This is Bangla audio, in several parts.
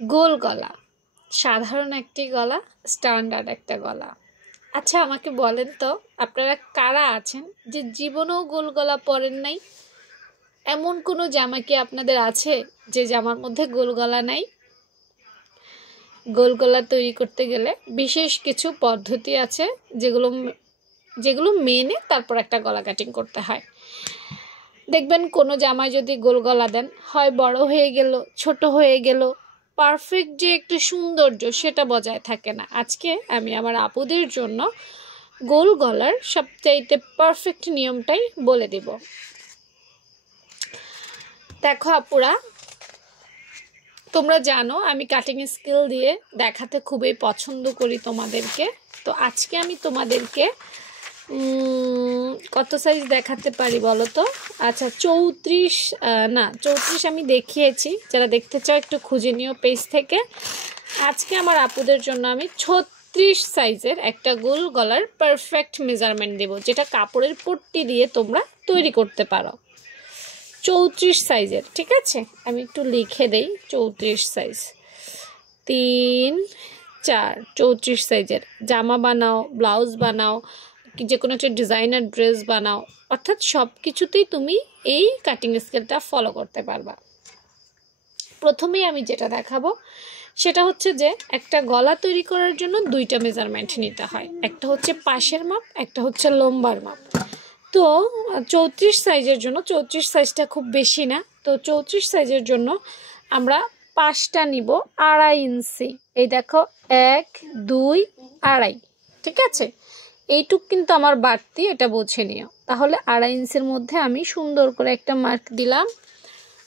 গোল গলা, সাধারণ একটি গলা, স্ট্যান্ডার্ড একটা গলা। আচ্ছা আমাকে বলেন তো, আপনারা কারা আছেন যে জীবনেও গোল গলা পরেন নাই? এমন কোনো জামা কি আপনাদের আছে যে জামার মধ্যে গোল গলা নাই? গোল গলা তৈরি করতে গেলে বিশেষ কিছু পদ্ধতি আছে, যেগুলো মেনে তারপর একটা গলা কাটিং করতে হয়। দেখবেন কোনো জামায় যদি গোল গলা দেন, হয় বড় হয়ে গেল, ছোট হয়ে গেল, পারফেক্ট যে একটু সৌন্দর্য সেটা বজায় থাকে না। আজকে আমি আমার আপুদের জন্য গোল গলার সবচাইতে পারফেক্ট নিয়মটাই বলে দেব। দেখো আপুরা, তোমরা জানো আমি কাটিং স্কেল দিয়ে দেখাতে খুবই পছন্দ করি তোমাদেরকে। তো আজকে আমি তোমাদেরকে কত সাইজ দেখাতে পারি বলো তো? আচ্ছা 34 আমি দেখিয়েছি, যারা দেখতে চাও একটু খুঁজে নিও পেজ থেকে। আজকে আমার আপুদের জন্য আমি 36 সাইজের একটা গোল গলার পারফেক্ট মেজারমেন্ট দেব, যেটা কাপড়ের পট্টি দিয়ে তোমরা তৈরি করতে পারো। 34 সাইজের, ঠিক আছে? আমি একটু লিখে দেই, 34 সাইজ, 3 4 34 সাইজের জামা বানাও, ব্লাউজ বানাও, যে কোনো একটা ডিজাইনার ড্রেস বানাও, অর্থাৎ সব কিছুতেই তুমি এই কাটিং স্কেলটা ফলো করতে পারবা। প্রথমেই আমি যেটা দেখাবো সেটা হচ্ছে যে একটা গলা তৈরি করার জন্য দুইটা মেজারমেন্ট নিতে হয়, একটা হচ্ছে পাশের মাপ, একটা হচ্ছে লম্বার মাপ। তো 34 সাইজের জন্য, 34 সাইজটা খুব বেশি না, তো 34 সাইজের জন্য আমরা পাশটা নিব 2.5 ইঞ্চি। এই দেখো 1 2 2.5, ঠিক আছে? এইটুক কিন্তু আমার বাড়তি, এটা বুঝে নিও। তাহলে 2.5 ইঞ্চির মধ্যে আমি সুন্দর করে একটা মার্ক দিলাম।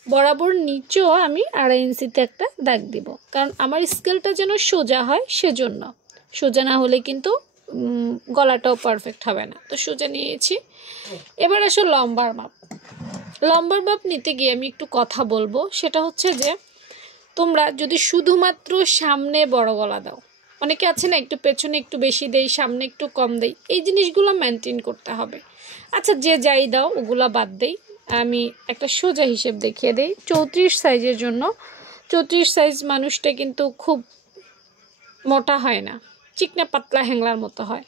বরাবর নিচেও আমি 2.5 ইঞ্চিতে একটা দাগ দিব, কারণ আমার স্কেলটা যেন সোজা হয়, সেজন্য। সোজা না হলে কিন্তু গলাটাও পারফেক্ট হবে না। তো সোজা নিয়েছি। এবার আসো লম্বার মাপ। লম্বার মাপ নিতে গিয়ে আমি একটু কথা বলবো, সেটা হচ্ছে যে তোমরা যদি শুধুমাত্র সামনে বড় গলা দাও, অনেকে আছে না একটু পেছনে একটু বেশি দেই, সামনে একটু কম দেই, এই জিনিসগুলো মেনটেন করতে হবে। আচ্ছা যে যাই দাও ওগুলা বাদ দেই, আমি একটা সোজা হিসেব দেখিয়ে দেই। 34 সাইজের জন্য, 34 সাইজ মানুষটা কিন্তু খুব মোটা হয় না, চিকনা পাতলা হ্যাংলার মতো হয়।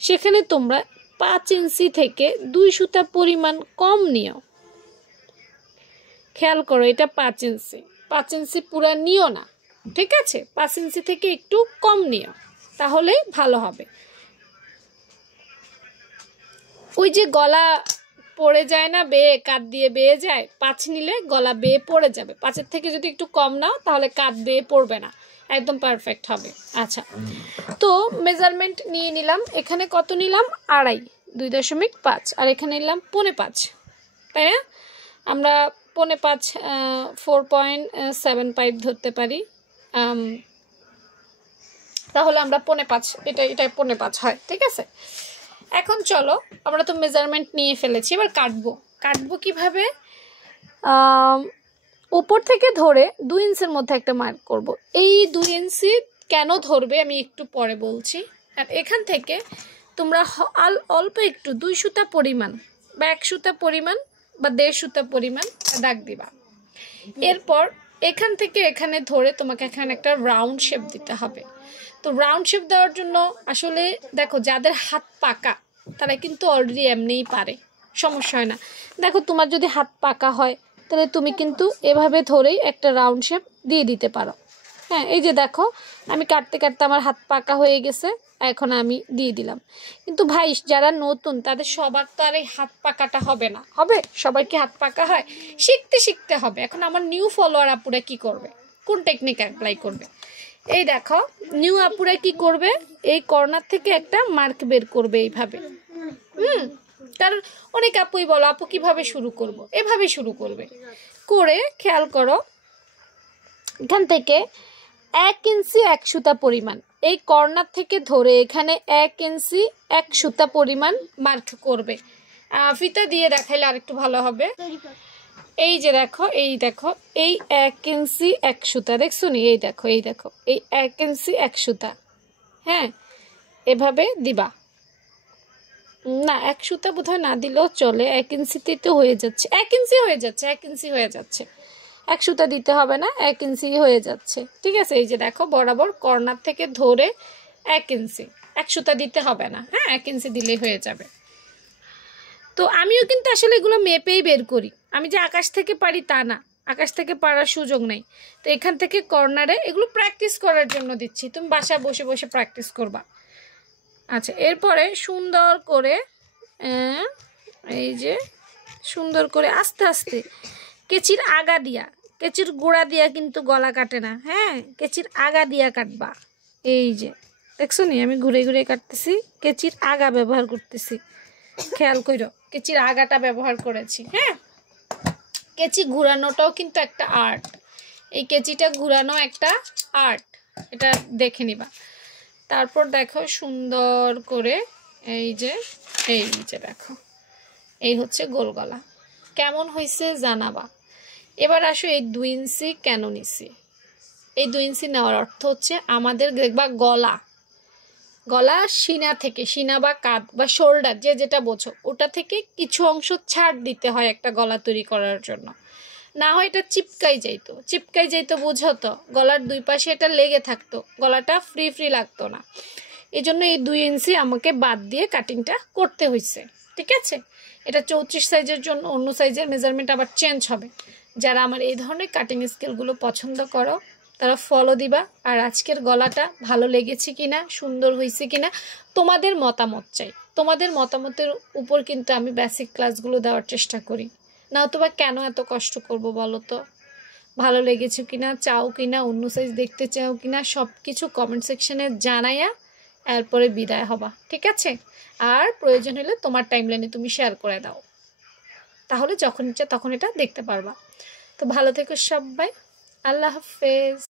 সেখানে তোমরা 5 ইঞ্চি থেকে 2 সুতা পরিমাণ কম নিও। খেয়াল করো, এটা 5 ইঞ্চি, 5 ইঞ্চি পুরা নিও না, ঠিক আছে? 5 ইঞ্চি থেকে একটু কম নিও, তাহলেই ভালো হবে। ওই যে গলা পড়ে যায় না, বেয়ে কাঁধ দিয়ে বেয়ে যায়, 5 নিলে গলা বেয়ে পড়ে যাবে। 5-এর থেকে যদি একটু কম নাও তাহলে কাঁধ বেয়ে পড়বে না, একদম পারফেক্ট হবে। আচ্ছা, তো মেজারমেন্ট নিয়ে নিলাম। এখানে কত নিলাম? 2.5, 2.5, আর এখানে নিলাম 4.5, তাই না? আমরা 4.5 4.75 ধরতে পারি। তাহলে আমরা 4.5, এটা 4.5 হয়, ঠিক আছে? এখন চলো, আমরা তো মেজারমেন্ট নিয়ে ফেলেছি, এবার কাটবো কিভাবে? উপর থেকে ধরে 2 ইঞ্চির মধ্যে একটা মার্ক করব। এই 2 ইঞ্চি কেন ধরবে আমি একটু পরে বলছি। আর এখান থেকে তোমরা অল্প একটু 2 সুতা পরিমাণ বা 1 সুতা পরিমাণ বা 1.5 সুতা পরিমাণ দাগ দিবা। এরপর এখান থেকে এখানে ধরে তোমাকে এখানে একটা রাউন্ড শেপ দিতে হবে। তো রাউন্ড শেপ দেওয়ার জন্য আসলে দেখো, যাদের হাত পাকা তারা কিন্তু অলরেডি এমনিই পারে, সমস্যা হয় না। দেখো তোমার যদি হাত পাকা হয় তাহলে তুমি কিন্তু এভাবে ধরেই একটা রাউন্ড শেপ দিয়ে দিতে পারো। হ্যাঁ, এই যে দেখো আমি কাটতে কাটতে আমার হাত পাকা হয়ে গেছে, এখন আমি দিয়ে দিলাম। কিন্তু ভাই যারা নতুন তাদের সবার তো আর এই হাত পাকাটা হবে না, হবে? সবাই কি হাত পাকা হয়? শিখতে হবে। এখন আমার নিউ ফলোয়ার আপুরা কি করবে, কোন টেকনিক অ্যাপ্লাই করবে? এই দেখো নিউ আপুরা কি করবে, এই কর্নার থেকে একটা মার্ক বের করবে এইভাবে। কারণ অনেক আপুই বলো আপু কিভাবে শুরু করব, এভাবে শুরু করবে। করে খেয়াল করো, এখান থেকে 1 ইঞ্চি 1 সুতা পরিমাণ, এই কর্নার থেকে ধরে এখানে 1 ইঞ্চি 1 সুতা পরিমাণ মার্ক করবে। ফিতা দিয়ে দেখাইলে আরেকটু ভালো হবে। এই যে দেখো, এই 1 ইঞ্চি 1 সুতা, দেখছো নি? এই দেখো এই 1 ইঞ্চি 1 সুতা, হ্যাঁ, এভাবে দিবা। না 1 সুতা বোধহয় না দিলেও চলে, 1 ইঞ্চিতেই তো হয়ে যাচ্ছে, 1 ইঞ্চি হয়ে যাচ্ছে, 1 ইঞ্চি হয়ে যাচ্ছে। 1 সুতা দিতে হবে না, 1 ইঞ্চি হয়ে যাচ্ছে। ঠিক আছে, এই যে দেখো বরাবর কর্নার থেকে ধরে 1 ইঞ্চি, 1 সুতা দিতে হবে না, হ্যাঁ 1 ইঞ্চি দিলেই হয়ে যাবে। তো আমিও কিন্তু আসলে এগুলো মেপেই বের করি, আমি যে আকাশ থেকে পারি তা না, আকাশ থেকে পারার সুযোগ নেই। তো এখান থেকে কর্নারে এগুলো প্র্যাকটিস করার জন্য দিচ্ছি, তুমি বাসায় বসে বসে প্র্যাকটিস করবা। আচ্ছা, এরপরে সুন্দর করে এই যে সুন্দর করে আস্তে আস্তে কেচির আগা দিয়া, কেচির গোড়া দিয়া কিন্তু গলা কাটে না, হ্যাঁ কেচির আগা দিয়া কাটবা। এই যে দেখছো নি আমি ঘুরে ঘুরে কাটতেছি, কেচির আগা ব্যবহার করতেছি, খেয়াল করো কেচির আগাটা ব্যবহার করেছি। হ্যাঁ, কেচি ঘুরানোটাও কিন্তু একটা আর্ট, এই কেচিটা ঘুরানো একটা আর্ট, এটা দেখে নিবা। তারপর দেখো সুন্দর করে এই যে দেখো এই হচ্ছে গোল গলা, কেমন হয়েছে জানাবা। এবার আসো এই 2 ইঞ্চি কেন নিছি, এই 2 ইঞ্চি নেওয়ার অর্থ হচ্ছে আমাদের দেখবা গলা সিনা থেকে, সিনা বা কাঁধ বা শোল্ডার যে যেটা বোঝো, ওটা থেকে কিছু অংশ ছাড় দিতে হয় একটা গলা তৈরি করার জন্য, না হয় এটা চিপকাই যাইতো বুঝো তো, গলার 2 পাশে এটা লেগে থাকতো, গলাটা ফ্রি ফ্রি লাগতো না। এই জন্য এই 2 ইঞ্চি আমাকে বাদ দিয়ে কাটিংটা করতে হয়েছে। ঠিক আছে, এটা 34 সাইজের জন্য, অন্য সাইজের মেজারমেন্ট আবার চেঞ্জ হবে। যারা আমার এই ধরনের কাটিং স্কেলগুলো পছন্দ করো তারা ফলো দিবা। আর আজকের গলাটা ভালো লেগেছে কিনা, সুন্দর হয়েছে কিনা তোমাদের মতামত চাই, তোমাদের মতামতের উপর কিন্তু আমি বেসিক ক্লাসগুলো দেওয়ার চেষ্টা করি, না অথবা কেন এত কষ্ট করব বলো তো। ভালো লেগেছে কিনা, চাও কিনা, অন্য সাইজ দেখতে চাও কিনা, সব কিছু কমেন্ট সেকশনে জানাইয়া এরপরে বিদায় হবা। ঠিক আছে, আর প্রয়োজন হলে তোমার টাইমলাইনে তুমি শেয়ার করে দাও, তাহলে যখন ইচ্ছা তখন এটা দেখতে পারবা। তো ভালো থেকো সবাই, আল্লাহ হাফেজ।